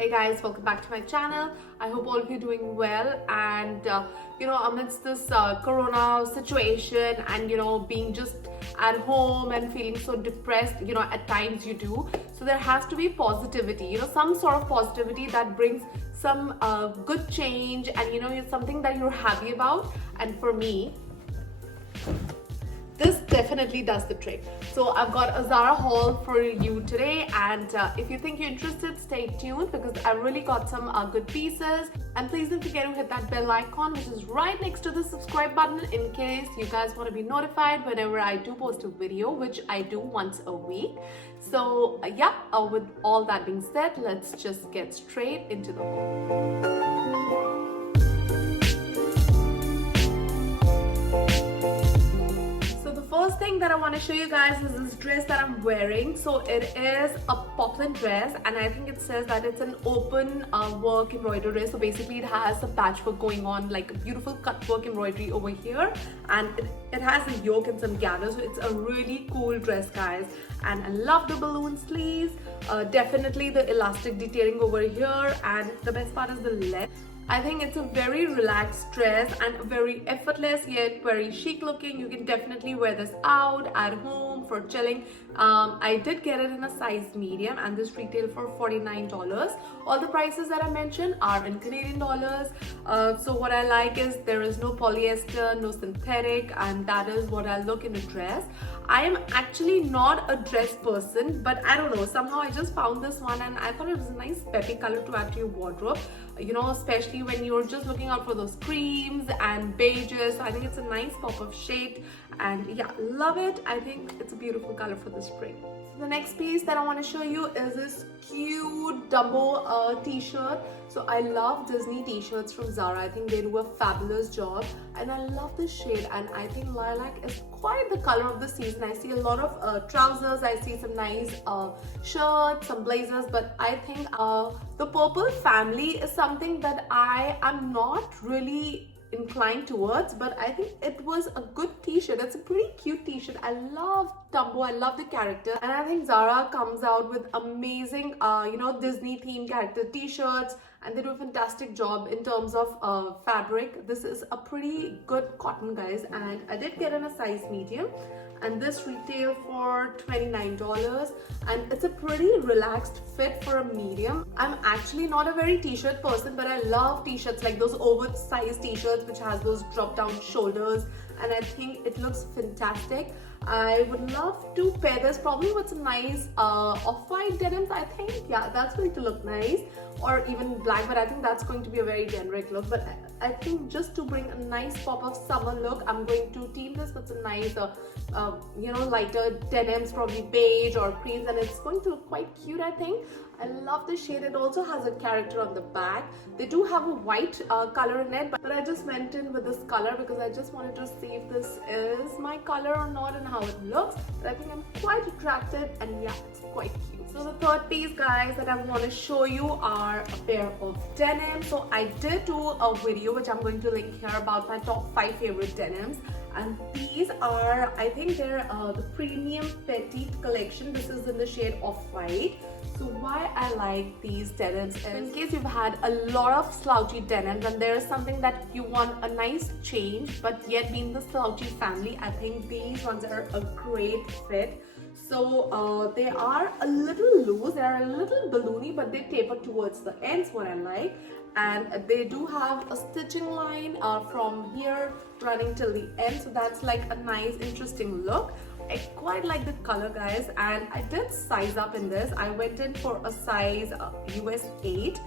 Hey guys, welcome back to my channel. I hope all of you are doing well, and amidst this corona situation and being just at home and feeling so depressed, at times you do. So there has to be positivity, some sort of positivity that brings some good change, and it's something that you're happy about. And for me, this definitely does the trick. So I've got a Zara haul for you today, and if you think you're interested, stay tuned because I really got some good pieces. And please don't forget to hit that bell icon which is right next to the subscribe button in case you guys want to be notified whenever I do post a video, which I do once a week. So with all that being said, let's just get straight into the haul. First thing that I want to show you guys is this dress that I'm wearing. So it is a poplin dress, and I think it says that it's an open work embroidery dress. So basically it has some patchwork going on, like a beautiful cut work embroidery over here, and it has a yoke and some gathers. So it's a really cool dress, guys, and I love the balloon sleeves, definitely the elastic detailing over here, and the best part is the length. I think it's a very relaxed dress and very effortless yet very chic looking. You can definitely wear this out at home for chilling. I did get it in a size medium, and this retailed for $49. All the prices that I mentioned are in Canadian dollars. So what I like is there is no polyester, no synthetic, and that is what I look in a dress. I am actually not a dress person, but I don't know, somehow I just found this one and I thought it was a nice peppy color to add to your wardrobe, especially when you're just looking out for those creams and beiges. So I think it's a nice pop of shade, and yeah, love it. I think it's a beautiful color for the spring. So the next piece that I want to show you is this cute Dumbo t-shirt. So I love Disney t-shirts from Zara. I think they do a fabulous job, and I love this shade, and I think lilac is quite the color of the season. I see a lot of trousers, I see some nice shirts, some blazers, but I think the purple family is something that I am not really inclined towards, but I think it was a good t-shirt. It's a pretty cute t-shirt. I love Dumbo, I love the character, and I think Zara comes out with amazing Disney themed character t-shirts, and they do a fantastic job in terms of fabric. This is a pretty good cotton, guys, and I did get in a size medium, and this retail for $29, and it's a pretty relaxed fit for a medium. I'm actually not a very t-shirt person, but I love t-shirts like those oversized t-shirts which has those drop down shoulders, and I think it looks fantastic. I would love to pair this probably with some nice off-white denims. I think, yeah, that's going to look nice, or even black, but I think that's going to be a very generic look. But I think just to bring a nice pop of summer look, I'm going to team this with some nice lighter denims, probably beige or creams, and it's going to look quite cute, I think. I love the shade. It also has a character on the back. They do have a white color in it, but I just went in with this color because I just wanted to see if this is my color or not and how it looks. But I think I'm quite attracted, and yeah, it's quite cute. So the third piece, guys, that I want to show you are a pair of denim. So I did do a video which I'm going to link here about my top 5 favorite denims, and these are, I think they're the premium petite collection. This is in the shade Off-White. So why I like these denims is in case you've had a lot of slouchy denims and there is something that you want a nice change but yet be in the slouchy family, I think these ones are a great fit. So they are a little loose, they are a little balloony, but they taper towards the ends, what I like. And they do have a stitching line from here running till the end, so that's like a nice interesting look. I quite like the color, guys, and I did size up in this. I went in for a size US 8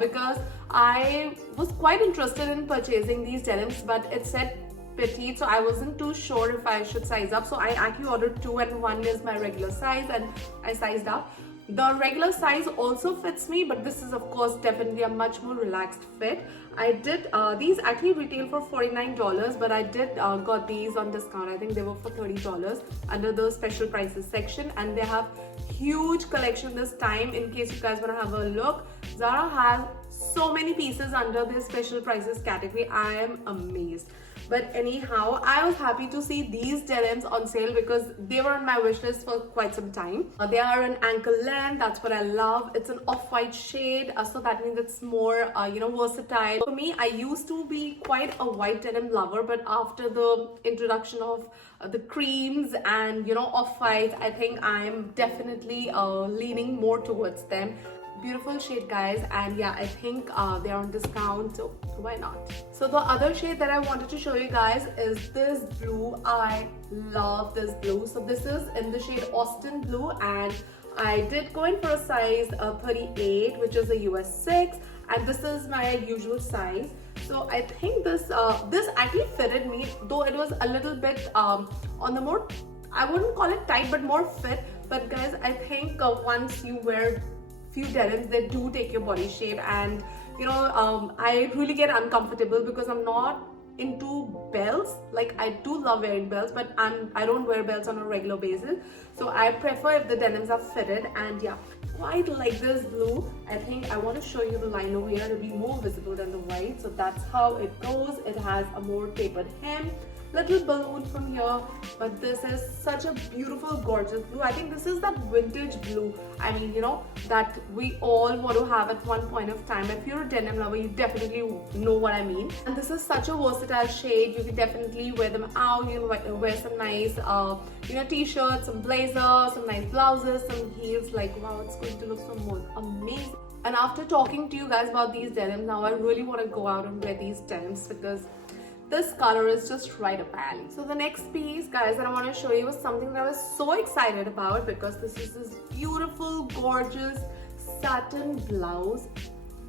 because I was quite interested in purchasing these denims, but it said petite, so I wasn't too sure if I should size up. So I actually ordered 2, and 1 is my regular size, and I sized up. The regular size also fits me, but this is of course definitely a much more relaxed fit. I did these actually retail for $49, but I did got these on discount. I think they were for $30 under the special prices section, and they have huge collection this time. In case you guys want to have a look, Zara has so many pieces under this special prices category. I am amazed. But anyhow, I was happy to see these denims on sale because they were on my wish list for quite some time. They are an ankle length, that's what I love. It's an off-white shade, so that means it's more versatile. For me, I used to be quite a white denim lover, but after the introduction of the creams and off-whites, I think I'm definitely leaning more towards them. Beautiful shade, guys, and yeah, I think they're on discount, so why not? So the other shade that I wanted to show you guys is this blue. I love this blue. So this is in the shade Austin Blue, and I did go in for a size 38, which is a US 6, and this is my usual size. So I think this actually fitted me, though it was a little bit on the more, I wouldn't call it tight, but more fit. But guys, I think once you wear few denims, they do take your body shape, and I really get uncomfortable because I'm not into belts. Like, I do love wearing belts, but I don't wear belts on a regular basis, so I prefer if the denims are fitted. And yeah, quite like this blue. I think I want to show you the line over here to be more visible than the white. So that's how it goes. It has a more tapered hem, little balloon from here, but this is such a beautiful, gorgeous blue. I think this is that vintage blue, I mean, that we all want to have at one point of time. If you're a denim lover, you definitely know what I mean. And this is such a versatile shade. You can definitely wear them out. You can wear some nice t-shirts, some blazers, some nice blouses, some heels. Like, wow, it's going to look so more amazing. And after talking to you guys about these denims, now I really want to go out and wear these denims because this color is just right up my alley. So the next piece, guys, that I want to show you is something that I was so excited about because this is this beautiful, gorgeous satin blouse.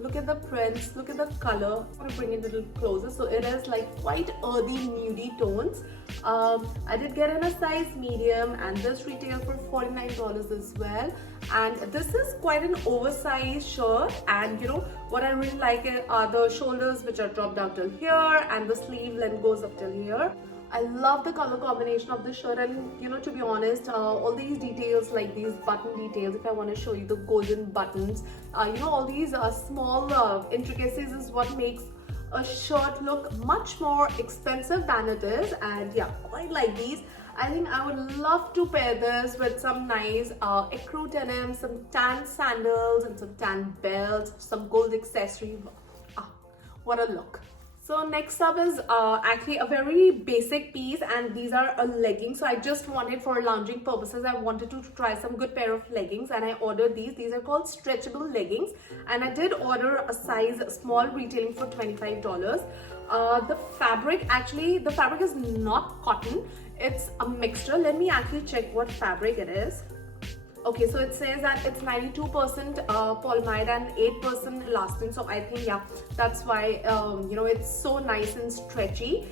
Look at the prints, look at the color. I'm going to bring it a little closer. So it is like quite earthy, nudie tones. I did get in a size medium, and this retailed for $49 as well. And this is quite an oversized shirt, and what I really like are the shoulders, which are dropped down till here, and the sleeve length goes up till here. I love the color combination of the shirt, and to be honest, all these details, like these button details, if I want to show you the golden buttons, all these small intricacies is what makes a shirt look much more expensive than it is. And yeah, quite like these. I think I would love to pair this with some nice ecru denim, some tan sandals, and some tan belts, some gold accessory. What a look. So next up is actually a very basic piece, and these are a legging. So I just wanted, for lounging purposes, I wanted to try some good pair of leggings, and I ordered these. These are called stretchable leggings, and I did order a size small, retailing for $25. The fabric is not cotton, it's a mixture. Let me actually check what fabric it is. Okay, so it says that it's 92% polyamide and 8% elastin. So I think, yeah, that's why it's so nice and stretchy.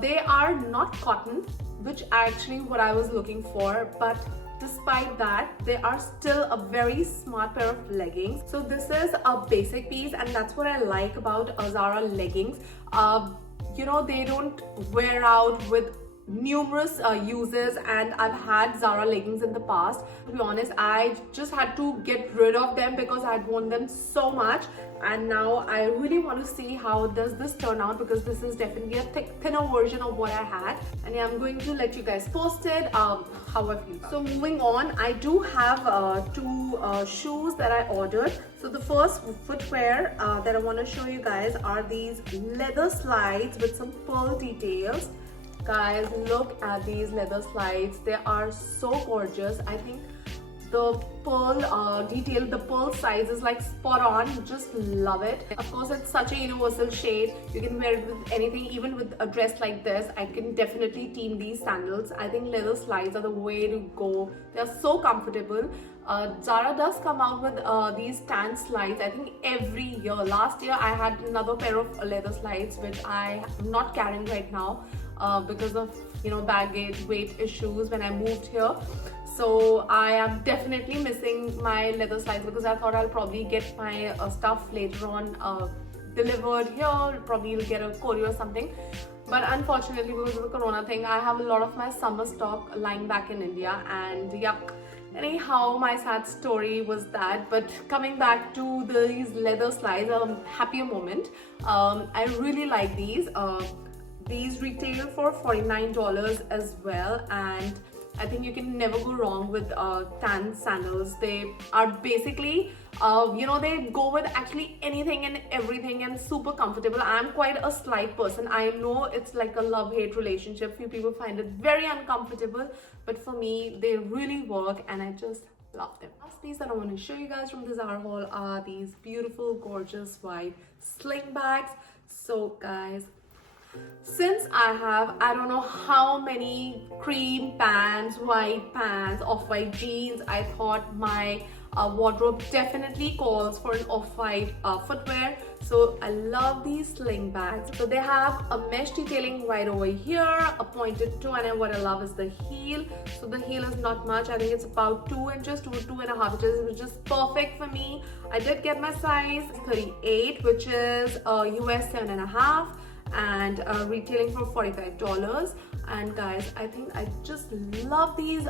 They are not cotton, which actually what I was looking for, but despite that, they are still a very smart pair of leggings. So this is a basic piece, and that's what I like about Zara leggings. They don't wear out with numerous uses, and I've had Zara leggings in the past. To be honest, I just had to get rid of them because I'd worn them so much, and now I really want to see how does this turn out, because this is definitely a thinner version of what I had. And yeah, I'm going to let you guys post it how I feel. So moving on, I do have two shoes that I ordered. So the first footwear that I want to show you guys are these leather slides with some pearl details. Guys, look at these leather slides. They are so gorgeous. I think the pearl detail, the pearl size is like spot on. Just love it. Of course, it's such a universal shade. You can wear it with anything, even with a dress like this. I can definitely team these sandals. I think leather slides are the way to go. They're so comfortable. Zara does come out with these tan slides, I think every year. Last year I had another pair of leather slides, which I am not carrying right now because of baggage weight issues when I moved here. So I am definitely missing my leather slides because I thought I'll probably get my stuff later on delivered here. Probably you'll get a courier or something. But unfortunately, because of the corona thing, I have a lot of my summer stock lying back in India, and yuck. Anyhow, my sad story was that. But coming back to these leather slides, a happier moment. I really like these. These retail for $49 as well, and I think you can never go wrong with tan sandals. They are basically, they go with actually anything and everything and super comfortable. I'm quite a slight person. I know it's like a love-hate relationship. Few people find it very uncomfortable, but for me, they really work and I just love them. Last piece that I want to show you guys from the Zara haul are these beautiful, gorgeous white sling bags. So guys, since I don't know how many cream pants, white pants, off-white jeans, I thought my wardrobe definitely calls for an off-white footwear. So I love these sling bags. So they have a mesh detailing right over here, a pointed toe, and then what I love is the heel. So the heel is not much. I think it's about 2 inches to 2.5 inches, which is perfect for me. I did get my size 38, which is US 7.5. and retailing for $45. And guys, I think I just love these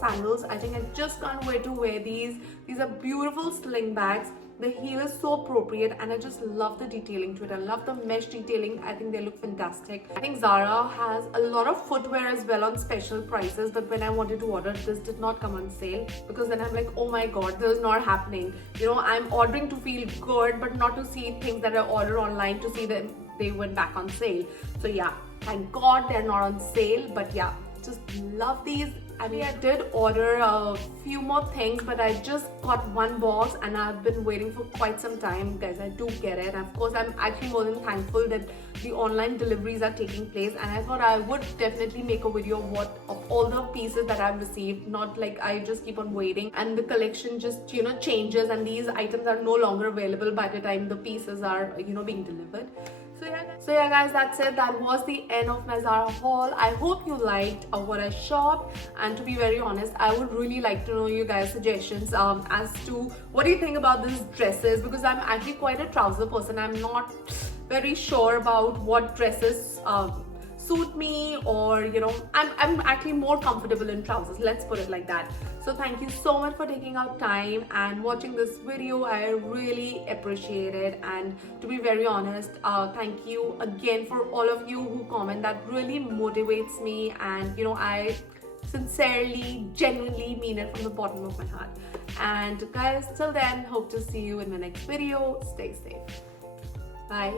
sandals. I think I just can't wait to wear these. These are beautiful sling bags. The heel is so appropriate and I just love the detailing to it. I love the mesh detailing. I think they look fantastic. I think Zara has a lot of footwear as well on special prices, but when I wanted to order, this did not come on sale, because then I'm like, oh my god, this is not happening. I'm ordering to feel good, but not to see things that I order online to see them they went back on sale. So yeah, thank god they're not on sale, but yeah, just love these. I mean, I did order a few more things, but I just got one box and I've been waiting for quite some time. Guys, I do get it. And of course, I'm actually more than thankful that the online deliveries are taking place, and I thought I would definitely make a video of all the pieces that I've received, not like I just keep on waiting and the collection just changes and these items are no longer available by the time the pieces are being delivered. So yeah guys, that's it. That was the end of my Zara haul. I hope you liked what I shopped, and to be very honest, I would really like to know you guys' suggestions as to what do you think about these dresses, because I'm actually quite a trouser person. I'm not very sure about what dresses suit me, or I'm actually more comfortable in trousers, let's put it like that. So thank you so much for taking out time and watching this video. I really appreciate it, and to be very honest, thank you again for all of you who comment. That really motivates me, and I sincerely, genuinely mean it from the bottom of my heart. And guys, till then, hope to see you in my next video. Stay safe. Bye.